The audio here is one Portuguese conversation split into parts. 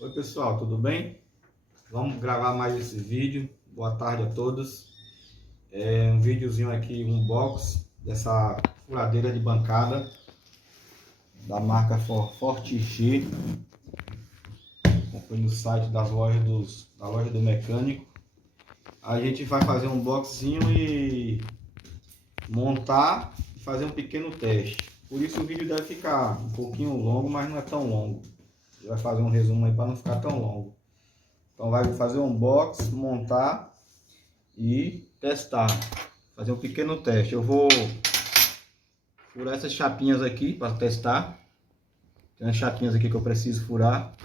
Oi pessoal, tudo bem? Vamos gravar mais esse vídeo. Boa tarde a todos. É um videozinho aqui, um unboxing dessa furadeira de bancada da marca Forte G. Comprei no site das lojas da loja do mecânico. A gente vai fazer um unboxing e montar e fazer um pequeno teste. Por isso o vídeo deve ficar um pouquinho longo, mas não é tão longo. A gente vai fazer um resumo aí para não ficar tão longo. Então vai fazer um unboxing, montar e testar. Fazer um pequeno teste. Eu vou furar essas chapinhas aqui para testar. Tem umas chapinhas aqui que eu preciso furar.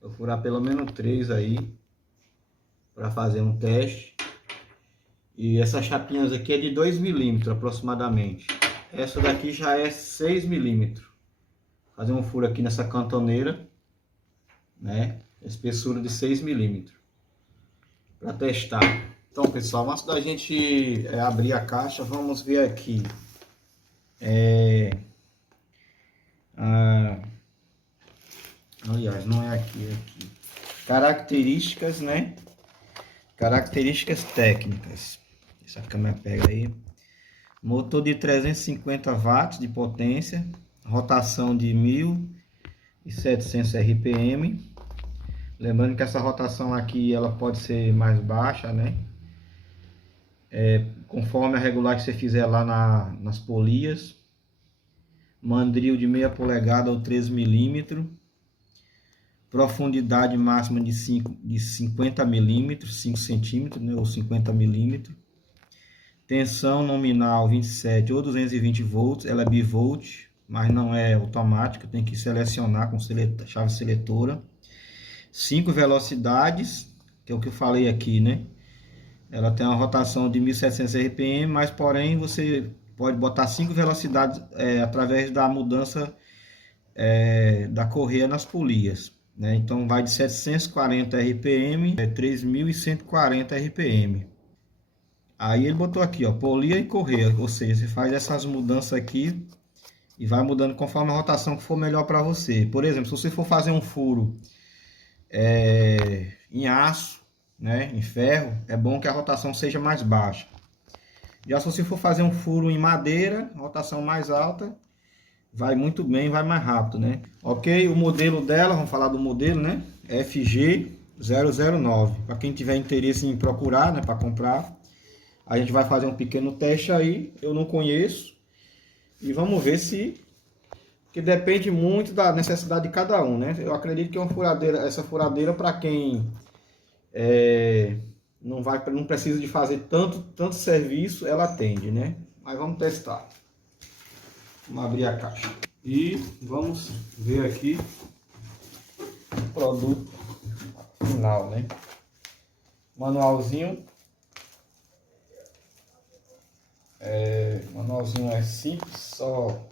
Vou furar pelo menos 3 aí para fazer um teste. E essas chapinhas aqui é de 2 milímetros aproximadamente. Essa daqui já é 6 milímetros. Fazer um furo aqui nessa cantoneira, né? Espessura de 6 milímetros para testar. Então pessoal, antes da gente abrir a caixa, vamos ver aqui aliás, não é aqui, é aqui. Características, né? Características técnicas. Essa câmera pega aí. Motor de 350 watts de potência, rotação de 1.700 RPM. Lembrando que essa rotação aqui ela pode ser mais baixa, né? Conforme a regular que você fizer lá nas polias. Mandril de meia polegada ou 3 milímetros. Profundidade máxima de 50 milímetros, 5 centímetros, né, ou 50 milímetros. Tensão nominal 27 ou 220 volts. Ela é bivolt, mas não é automática. Tem que selecionar com chave seletora. 5 velocidades, que é o que eu falei aqui, né? Ela tem uma rotação de 1.700 RPM, mas porém você pode botar 5 velocidades através da mudança da correia nas polias, né? Então vai de 740 RPM a 3.140 RPM. Aí ele botou aqui, ó, polia e correia, ou seja, você faz essas mudanças aqui e vai mudando conforme a rotação que for melhor para você. Por exemplo, se você for fazer um furo em aço, né, em ferro, é bom que a rotação seja mais baixa. Já se você for fazer um furo em madeira, rotação mais alta, vai muito bem, vai mais rápido, né? Ok, o modelo dela, vamos falar do modelo, né? FG009. Para quem tiver interesse em procurar, né, para comprar, a gente vai fazer um pequeno teste aí. Eu não conheço e vamos ver se, que depende muito da necessidade de cada um, né? Eu acredito que é uma furadeira, essa furadeira para quem não precisa de fazer tanto serviço, ela atende, né? Mas vamos testar. Vamos abrir a caixa e vamos ver aqui o produto final, né? Manualzinho. Manualzinho é simples, só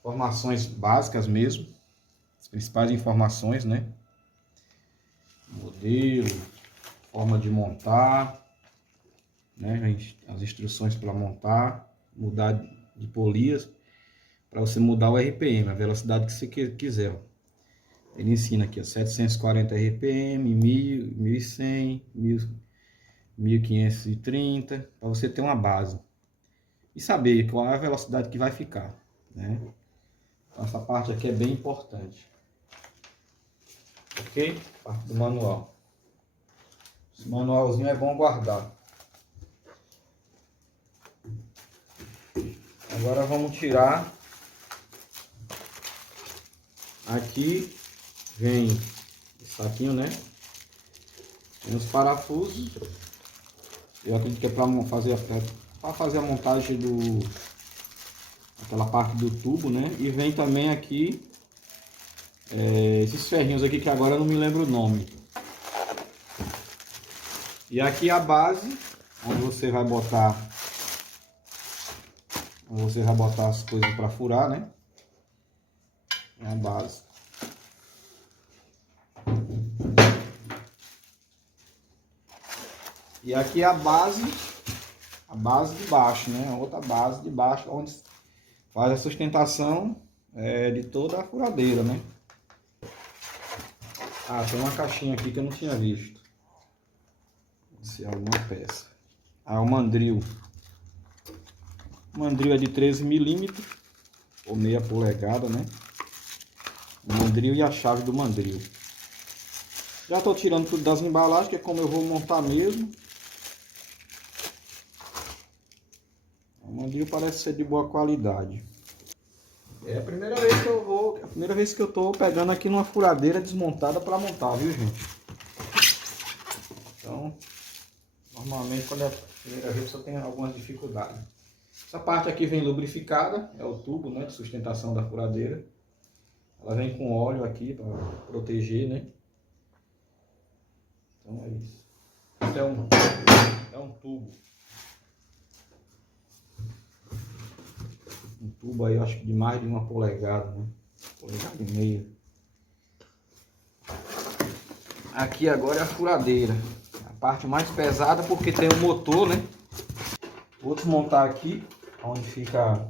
informações básicas mesmo, as principais informações, né? Modelo, forma de montar, né? As instruções para montar, mudar de polias, para você mudar o RPM, a velocidade que você quiser. Ele ensina aqui, ó, 740 RPM, 1000, 1100, 1530, para você ter uma base e saber qual é a velocidade que vai ficar, né? Então, essa parte aqui é bem importante. Ok? Parte do manual. Esse manualzinho é bom guardar. Agora vamos tirar. Aqui vem esse saquinho, né? Tem os parafusos. Eu acredito que é para fazer a montagem aquela parte do tubo, né? E vem também aqui esses ferrinhos aqui que agora eu não me lembro o nome. E aqui a base, onde você vai botar as coisas para furar, né? É a base. E aqui a base de baixo, né? A outra base de baixo, onde faz a sustentação de toda a furadeira, né? Ah, tem uma caixinha aqui que eu não tinha visto. Se é alguma peça. Ah, o mandril. O mandril é de 13 milímetros, ou meia polegada, né? O mandril e a chave do mandril. Já estou tirando tudo das embalagens, que é como eu vou montar mesmo. O mandril parece ser de boa qualidade. É a primeira vez que eu tô pegando aqui numa furadeira desmontada para montar, viu, gente? Então, normalmente quando é a primeira vez eu tenho algumas dificuldades. Essa parte aqui vem lubrificada, é o tubo, né, de sustentação da furadeira. Ela vem com óleo aqui para proteger, né? Então é isso. Isso é um tubo. Um tubo aí, acho que de mais de 1 polegada, né? 1,5 polegadas. Aqui agora é a furadeira. A parte mais pesada porque tem o motor, né? Vou desmontar aqui, onde fica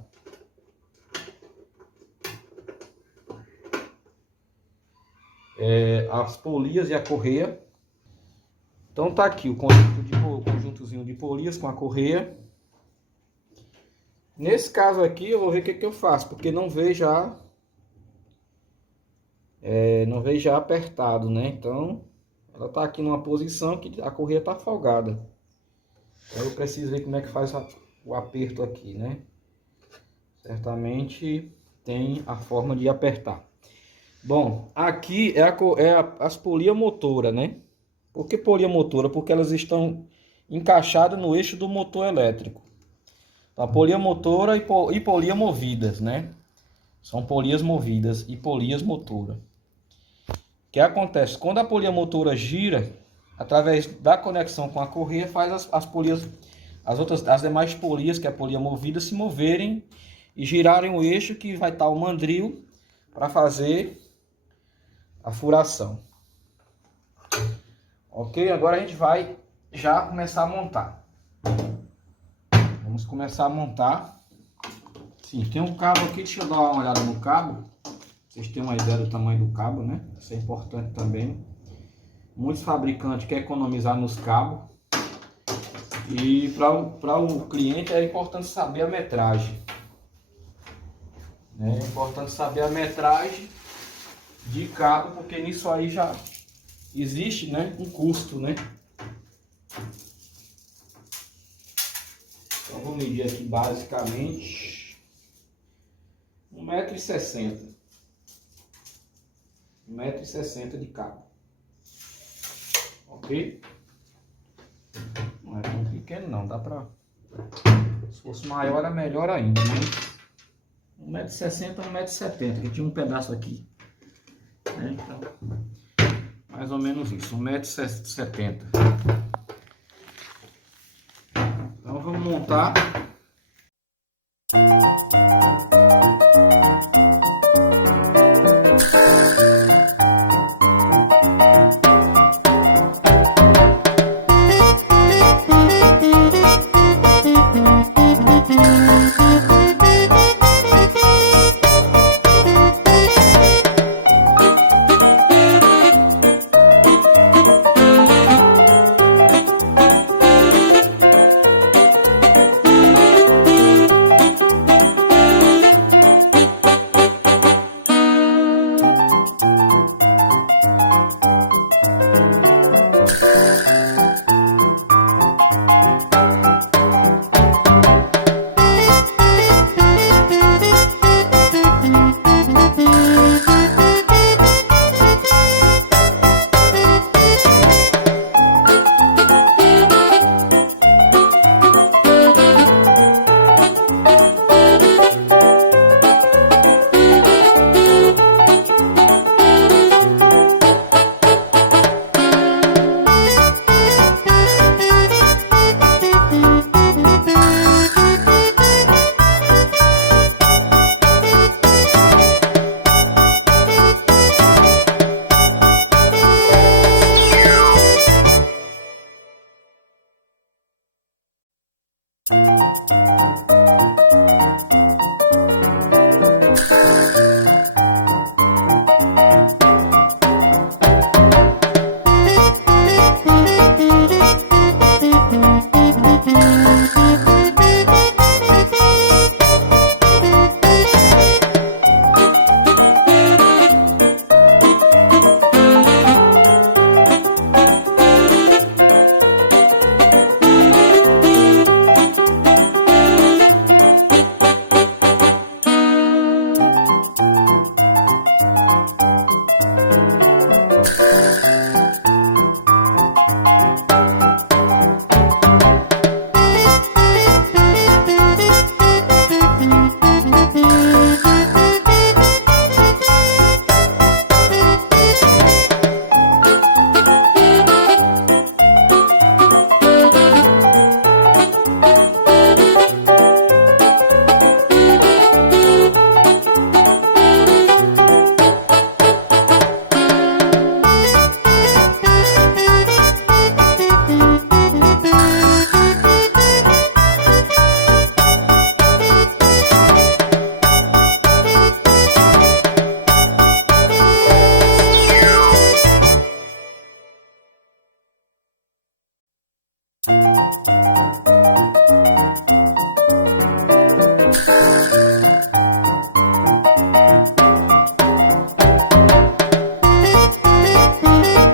as polias e a correia. Então tá aqui o conjuntozinho de polias com a correia. Nesse caso aqui eu vou ver o que eu faço, porque não veio já apertado, né? Então ela tá aqui numa posição que a correia tá folgada. Então eu preciso ver como é que faz o aperto aqui, né? Certamente tem a forma de apertar. Bom, aqui as polias motoras, né? Por que polia motora? Porque elas estão encaixadas no eixo do motor elétrico. Então, a polia motora e polia movidas, né? São polias movidas e polias motora. O que acontece? Quando a polia motora gira, através da conexão com a correia, faz as demais polias, que é a polia movida, se moverem e girarem o eixo que vai estar o mandril para fazer a furação. Ok? Agora a gente vai já começar a montar. Vamos começar a montar. Sim, tem um cabo aqui, deixa eu dar uma olhada no cabo. Vocês têm uma ideia do tamanho do cabo, né? Isso é importante também. Muitos fabricantes querem economizar nos cabos. E para o cliente é importante saber a metragem. É importante saber a metragem de cabo, porque nisso aí já existe, né, um custo, né? Então vou medir aqui basicamente 1,60 m. 1,60 m de cabo. Ok? Não é tão pequeno não, dá pra... Se fosse maior era melhor ainda, mas 1,60 m, 1,70 m, que tinha um pedaço aqui. Né? Então, mais ou menos isso, 1,70 m. Então vamos montar.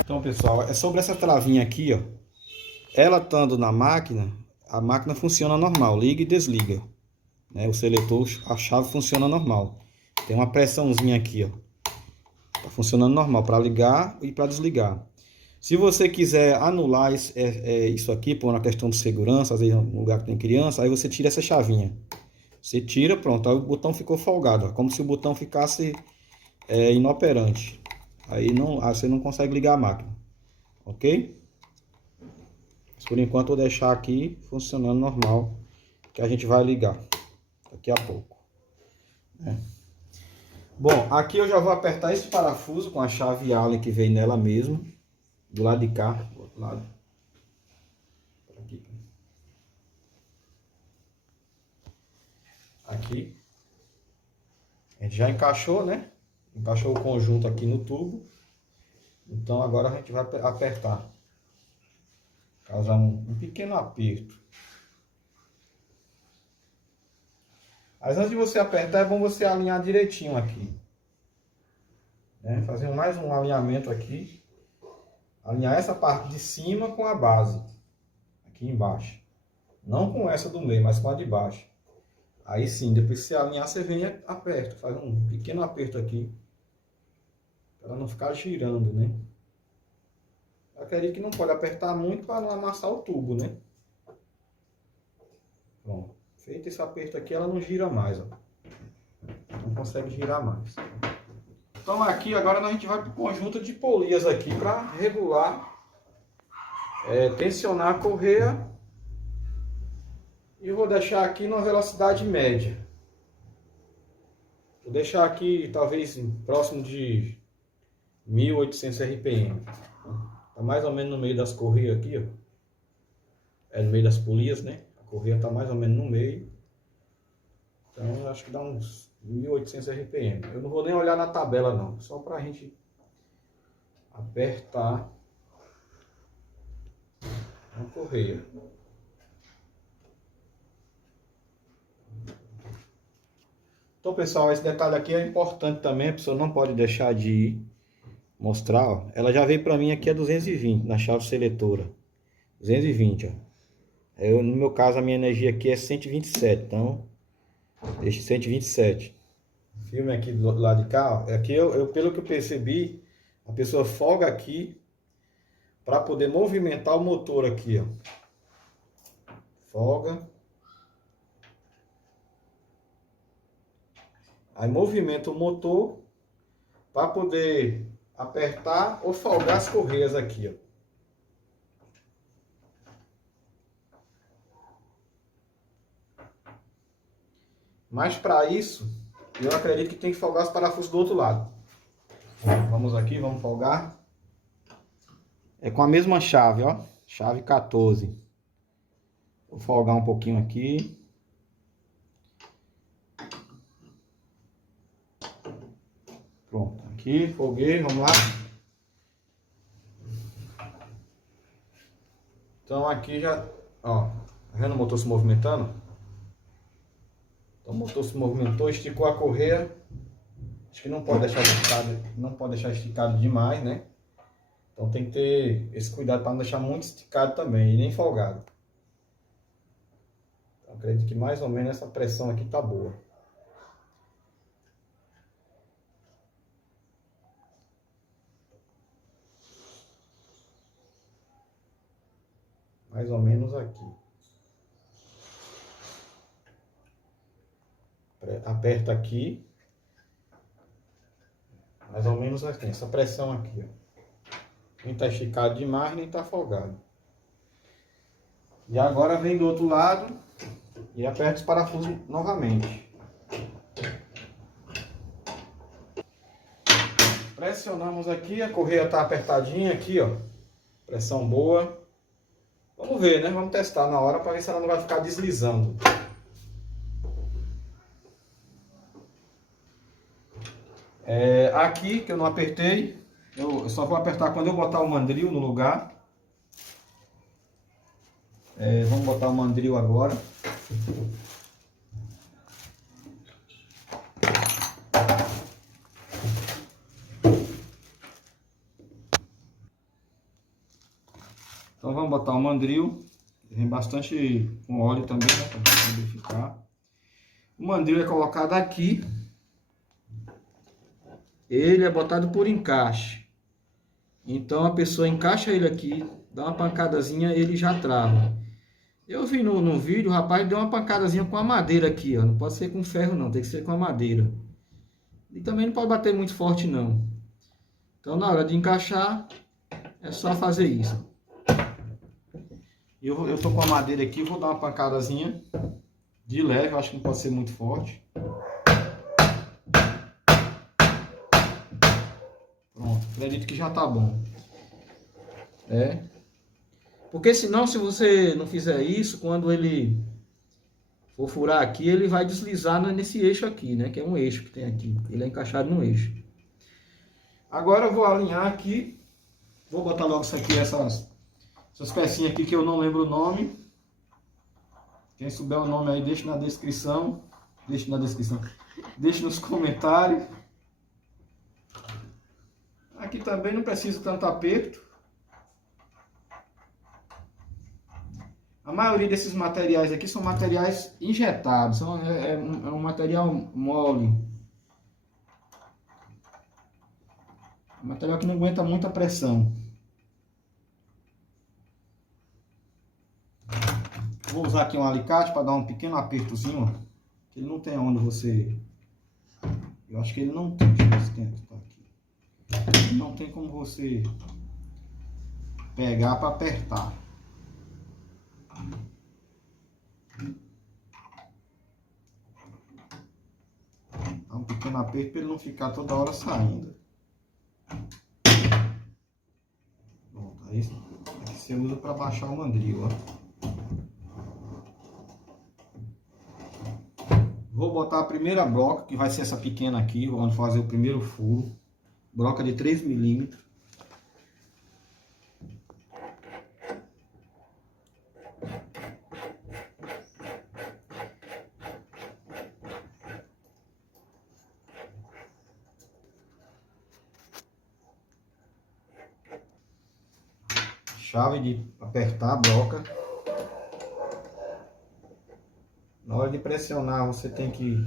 Então, pessoal, é sobre essa travinha aqui, ó. Ela estando na máquina, a máquina funciona normal, liga e desliga, né? O seletor, a chave funciona normal. Tem uma pressãozinha aqui, ó. Tá funcionando normal para ligar e para desligar. Se você quiser anular isso aqui por uma questão de segurança, às vezes num lugar que tem criança, aí você tira essa chavinha. Você tira, pronto, aí o botão ficou folgado, ó, como se o botão ficasse inoperante. Aí você não consegue ligar a máquina, ok? Mas por enquanto eu vou deixar aqui funcionando normal, que a gente vai ligar daqui a pouco, né? Bom, aqui eu já vou apertar esse parafuso com a chave Allen que vem nela mesmo, do lado de cá, do outro lado. Aqui. A gente já encaixou, né? Encaixou o conjunto aqui no tubo. Então agora a gente vai apertar. Causar um pequeno aperto. Mas antes de você apertar, é bom você alinhar direitinho aqui, né? Fazer mais um alinhamento aqui. Alinhar essa parte de cima com a base. Aqui embaixo. Não com essa do meio, mas com a de baixo. Aí sim, depois que você alinhar, você vem e aperta. Faz um pequeno aperto aqui. Para ela não ficar girando, né? Eu acredito que não pode apertar muito para não amassar o tubo, né? Pronto. Feito esse aperto aqui, ela não gira mais, ó. Não consegue girar mais. Então aqui, agora a gente vai para o conjunto de polias aqui para regular, tensionar a correia. E eu vou deixar aqui numa velocidade média. Vou deixar aqui talvez próximo de 1800 RPM. Tá mais ou menos no meio das correias aqui, ó. É no meio das polias, né? A correia tá mais ou menos no meio. Então eu acho que dá uns 1800 RPM. Eu não vou nem olhar na tabela não, só pra gente apertar a correia. Então, pessoal, esse detalhe aqui é importante também, a pessoa não pode deixar de mostrar, ó. Ela já veio para mim aqui a 220 na chave seletora. 220, ó. No meu caso, a minha energia aqui é 127, então deixe 127. Filme aqui do lado de cá, ó. Aqui pelo que eu percebi, a pessoa folga aqui para poder movimentar o motor aqui, ó. Folga. Aí movimenta o motor para poder apertar ou folgar as correias aqui, ó. Mas para isso, eu acredito que tem que folgar os parafusos do outro lado. Vamos aqui, vamos folgar. É com a mesma chave, ó. Chave 14. Vou folgar um pouquinho aqui. Pronto, aqui, folguei, vamos lá. Então aqui já, ó, tá vendo o motor se movimentando? Então o motor se movimentou, esticou a correia. Acho que não pode deixar esticado demais, né? Então tem que ter esse cuidado para não deixar muito esticado também, e nem folgado. Então acredito que mais ou menos essa pressão aqui tá boa. Mais ou menos aqui. Aperta aqui. Mais ou menos assim, essa pressão aqui, ó. Nem tá esticado demais, nem tá folgado. E agora vem do outro lado e aperta os parafusos novamente. Pressionamos aqui, a correia tá apertadinha aqui, ó. Pressão boa. Vamos ver, né? Vamos testar na hora para ver se ela não vai ficar deslizando. Aqui que eu não apertei, eu só vou apertar quando eu botar o mandril no lugar. Vamos botar o mandril agora. Então vamos botar o mandril. Vem bastante com óleo também, né? Para lubrificar. O mandril é colocado aqui. Ele é botado por encaixe. Então a pessoa encaixa ele aqui, dá uma pancadazinha, ele já trava. Eu vi no vídeo, o rapaz deu uma pancadazinha com a madeira aqui, ó. Não pode ser com ferro não, tem que ser com a madeira. E também não pode bater muito forte não. Então na hora de encaixar, é só fazer isso. Eu tô com a madeira aqui, vou dar uma pancadazinha de leve, acho que não pode ser muito forte. Pronto, acredito que já tá bom. Porque senão, se você não fizer isso, quando ele for furar aqui, ele vai deslizar nesse eixo aqui, né? Que é um eixo que tem aqui. Ele é encaixado no eixo. Agora eu vou alinhar aqui. Vou botar logo isso aqui, essas pecinhas aqui que eu não lembro o nome. Quem souber o nome aí, deixa na descrição. Deixa nos comentários. Aqui também não precisa tanto aperto. A maioria desses materiais aqui são materiais injetados, é um material mole. Um material que não aguenta muita pressão. Vou usar aqui um alicate para dar um pequeno apertozinho, ó. Ele não tem onde você... Eu acho que ele não tem, deixa eu ver se tem, tá aqui. Não tem como você pegar para apertar. Dá um pequeno aperto para ele não ficar toda hora saindo. Pronto, aí aqui você usa para baixar o mandril, ó. Vou botar a primeira broca, que vai ser essa pequena aqui, vamos fazer o primeiro furo. Broca de 3 milímetros. Chave de apertar a broca. Na hora de pressionar, você tem que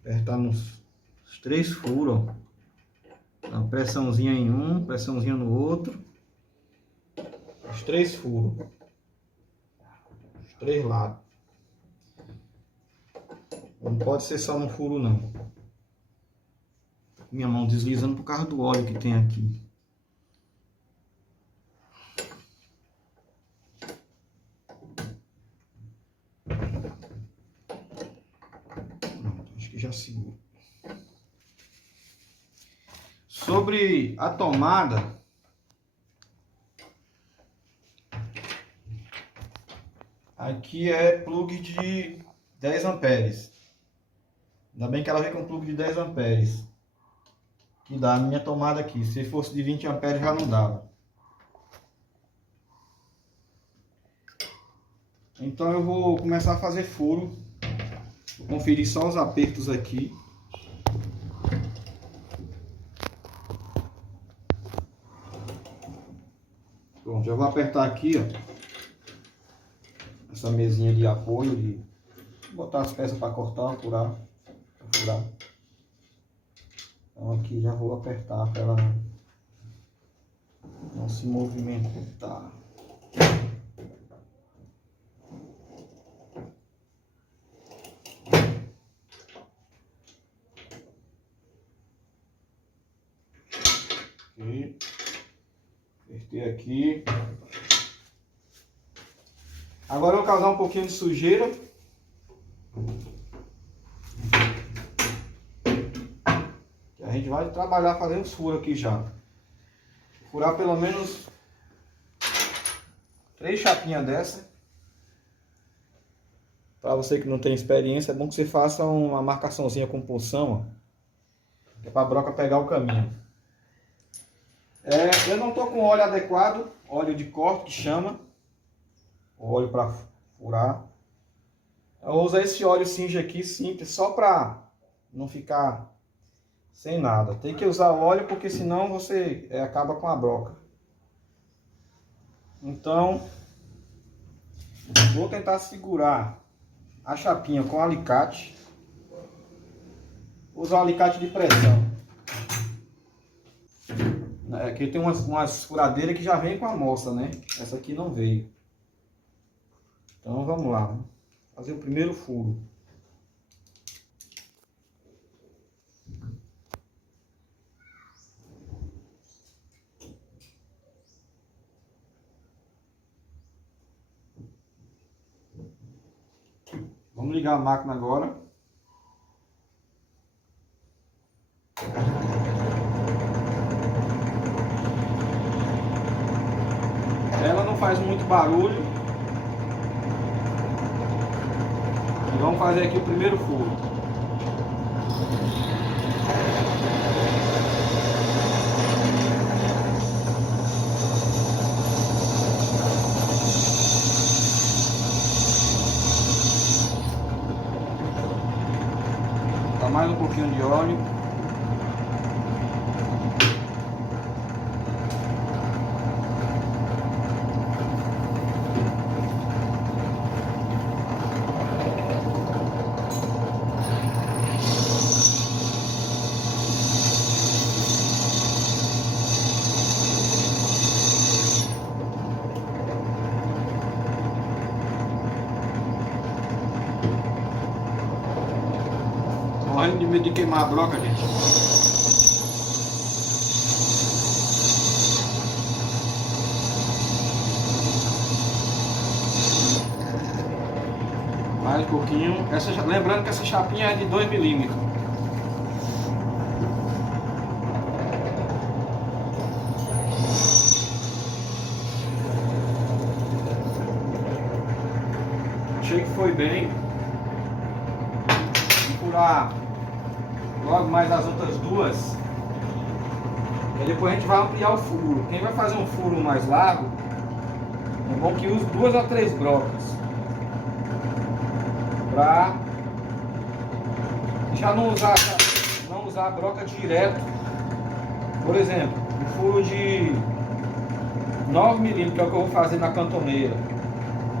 apertar nos 3 furos, ó. Dá uma pressãozinha em um, pressãozinha no outro. Os 3 furos. Os 3 lados. Não pode ser só no furo não. Minha mão deslizando por causa do óleo que tem aqui. Já seguro. Sobre a tomada, aqui é plug de 10 amperes. Ainda bem que ela vem com plug de 10 amperes, que dá a minha tomada aqui. Se fosse de 20 amperes já não dava. Então eu vou começar a fazer furo. Vou conferir só os apertos aqui. Pronto, já vou apertar aqui, ó. Essa mesinha de apoio, de botar as peças para cortar, furar. Então aqui já vou apertar para ela não se movimentar. Apertei aqui. Agora eu vou causar um pouquinho de sujeira. A gente vai trabalhar fazendo os furos aqui já. Furar pelo menos 3 chapinhas dessa. Para você que não tem experiência, é bom que você faça uma marcaçãozinha com punção, ó. Que é para a broca pegar o caminho. Eu não estou com óleo adequado, óleo de corte que chama. óleo para furar. Eu vou usar esse óleo Singe aqui simples, só para não ficar sem nada. Tem que usar óleo porque senão você acaba com a broca. Então, vou tentar segurar a chapinha com alicate. Vou usar um alicate de pressão. Aqui tem umas furadeiras que já vem com a amostra, né? Essa aqui não veio. Então vamos lá. Fazer o primeiro furo. Vamos ligar a máquina agora. Ela não faz muito barulho. E vamos fazer aqui o primeiro furo. Dá mais um pouquinho de óleo. Morrendo de medo de queimar a broca, gente. Mais um pouquinho. Lembrando que essa chapinha é de 2 milímetros. Achei que foi bem. Vou furar logo mais as outras duas. E depois a gente vai ampliar o furo. Quem vai fazer um furo mais largo, é bom que use 2 a 3 brocas. Pra já não usar a broca direto. Por exemplo, um furo de 9 milímetros, que é o que eu vou fazer na cantoneira.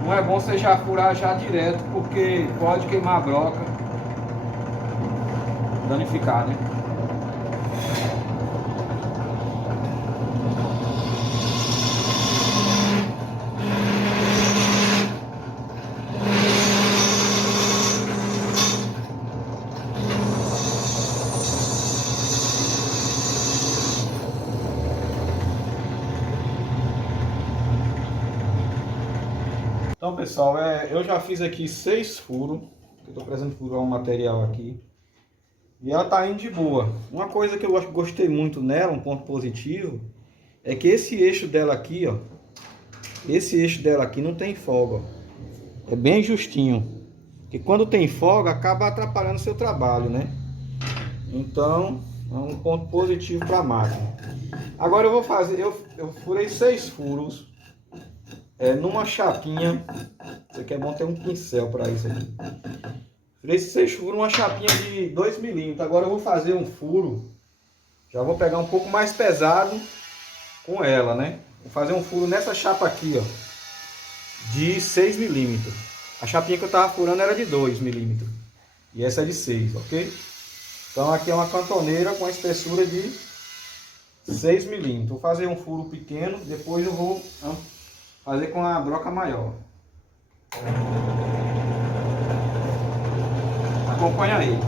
Não é bom você já furar já direto, porque pode queimar a broca, danificar, né? Então, pessoal, eu já fiz aqui 6 furos. Eu tô precisando furar um material aqui. E ela tá indo de boa. Uma coisa que eu gostei muito nela, um ponto positivo, é que esse eixo dela aqui, ó, esse eixo dela aqui não tem folga, ó. É bem justinho. Porque quando tem folga, acaba atrapalhando o seu trabalho, né? Então, é um ponto positivo para a máquina. Agora eu vou fazer, eu furei 6 furos numa chapinha. Isso aqui é bom ter um pincel para isso aqui. Furei 6 furos numa chapinha de 2 milímetros. Agora eu vou fazer um furo. Já vou pegar um pouco mais pesado com ela, né? Vou fazer um furo nessa chapa aqui, ó, de 6 milímetros. A chapinha que eu tava furando era de 2 milímetros. E essa é de 6, ok? Então aqui é uma cantoneira com a espessura de 6 milímetros. Vou fazer um furo pequeno, depois eu vou fazer com a broca maior. Acompanha aí.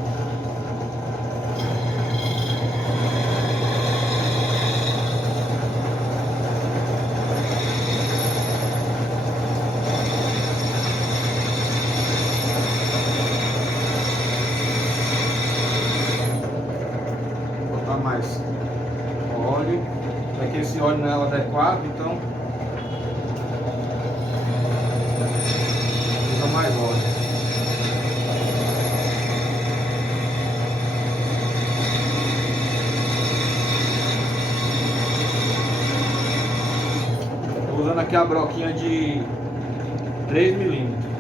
Vou botar mais óleo. Aqui esse óleo não é o adequado, então usa mais óleo. Usando aqui a broquinha de 3 milímetros.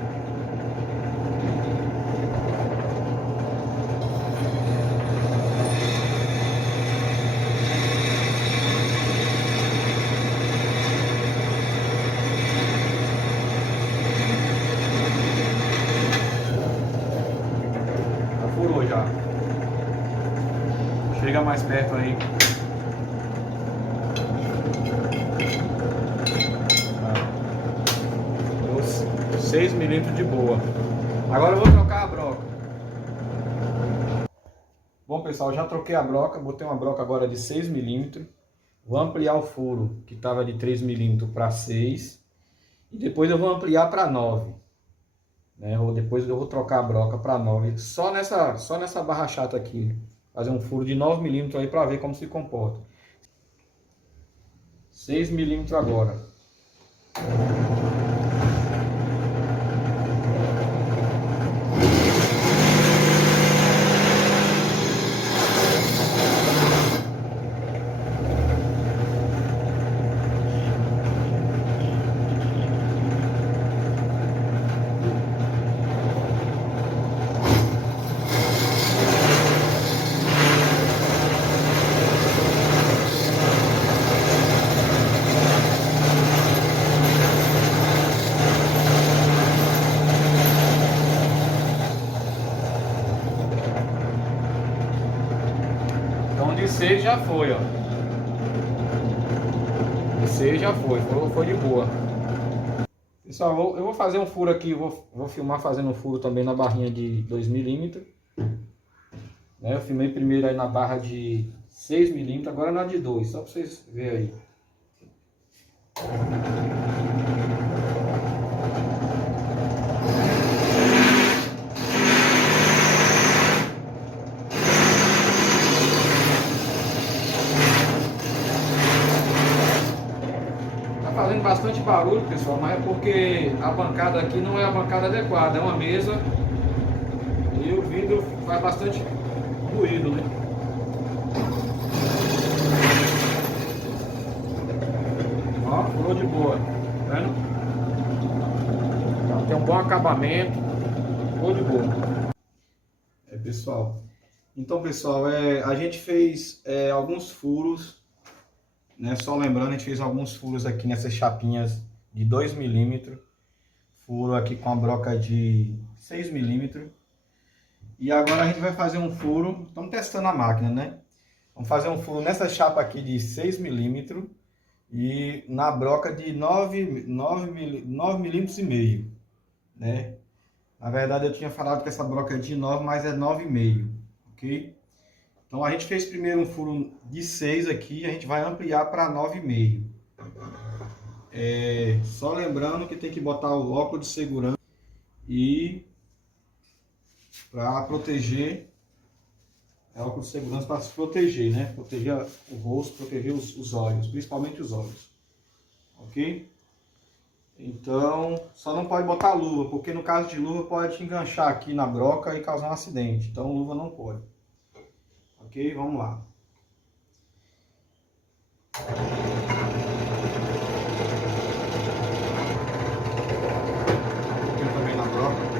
Furou já. Chega mais perto aí. 6 milímetros de boa. Agora eu vou trocar a broca. Bom pessoal, já troquei a broca. Botei uma broca agora de 6 milímetros. Vou ampliar o furo que estava de 3 milímetros para 6. E depois eu vou ampliar para 9. Depois eu vou trocar a broca para 9. Só nessa barra chata aqui. Fazer um furo de 9 milímetros aí para ver como se comporta. 6 milímetros agora. De 6 já foi, ó. De 6 já foi de boa. Pessoal, eu vou fazer um furo aqui, vou filmar fazendo um furo também na barrinha de 2 milímetros. Eu filmei primeiro aí na barra de 6 milímetros, agora na de 2, só para vocês verem aí. Fazendo bastante barulho, pessoal, mas é porque a bancada aqui não é a bancada adequada, é uma mesa e o vidro faz bastante ruído, né? Ó, furou de boa, tá vendo? Tem um bom acabamento, ficou de boa. Pessoal, então pessoal, a gente fez alguns furos. Só lembrando, a gente fez alguns furos aqui nessas chapinhas de 2 milímetros. Furo aqui com a broca de 6 milímetros. E agora a gente vai fazer um furo. Estamos testando a máquina, né? Vamos fazer um furo nessa chapa aqui de 6 milímetros. E na broca de 9 milímetros e meio. Na verdade eu tinha falado que essa broca é de 9, mas é 9,5. Ok? Então a gente fez primeiro um furo de 6 aqui, a gente vai ampliar para 9,5. Só lembrando que tem que botar o óculos de segurança e para proteger, óculos de segurança para se proteger, né? Proteger o rosto, proteger os olhos, principalmente os olhos. Ok? Então, só não pode botar luva, porque no caso de luva pode te enganchar aqui na broca e causar um acidente. Então luva não pode. Ok, vamos lá. Aqui também na broca.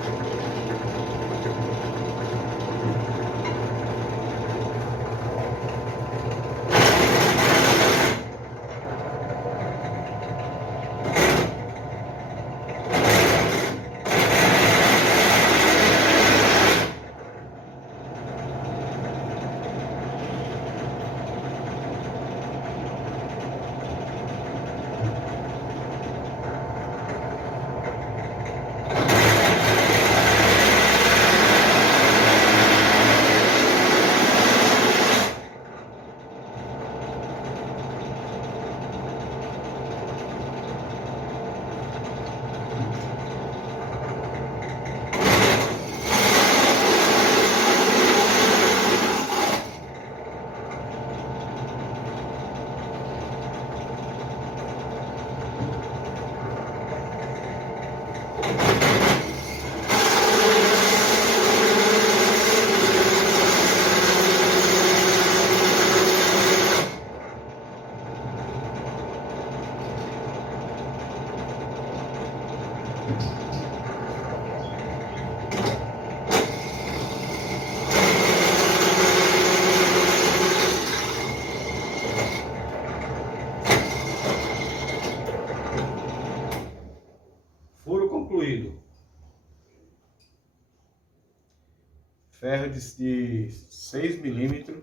ferro de 6 milímetros,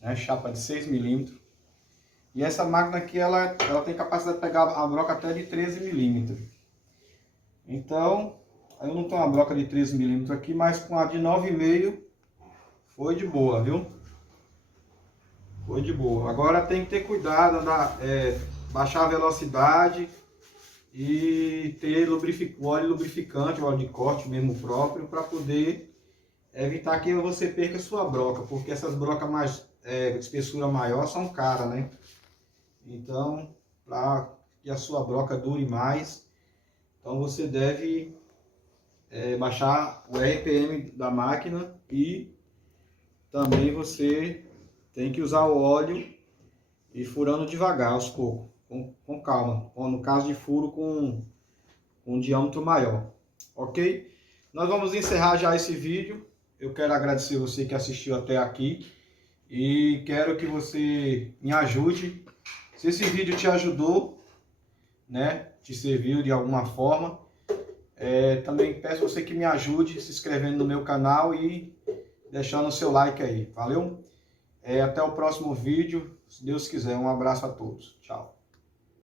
né? Chapa de 6 milímetros. E essa máquina aqui, ela tem capacidade de pegar a broca até de 13 milímetros. Então, eu não tenho uma broca de 13 milímetros aqui, mas com a de 9,5 foi de boa, viu? Foi de boa. Agora tem que ter cuidado, baixar a velocidade e ter óleo lubrificante, óleo de corte mesmo próprio, para poder evitar que você perca sua broca, porque essas brocas de espessura maior são caras, né? Então, para que a sua broca dure mais, então você deve baixar o RPM da máquina e também você tem que usar o óleo e furando devagar, aos poucos, com calma. No caso de furo com um diâmetro maior, ok? Nós vamos encerrar já esse vídeo. Eu quero agradecer você que assistiu até aqui e quero que você me ajude. Se esse vídeo te ajudou, né, te serviu de alguma forma, também peço você que me ajude se inscrevendo no meu canal e deixando o seu like aí, valeu? Até o próximo vídeo, se Deus quiser. Um abraço a todos. Tchau.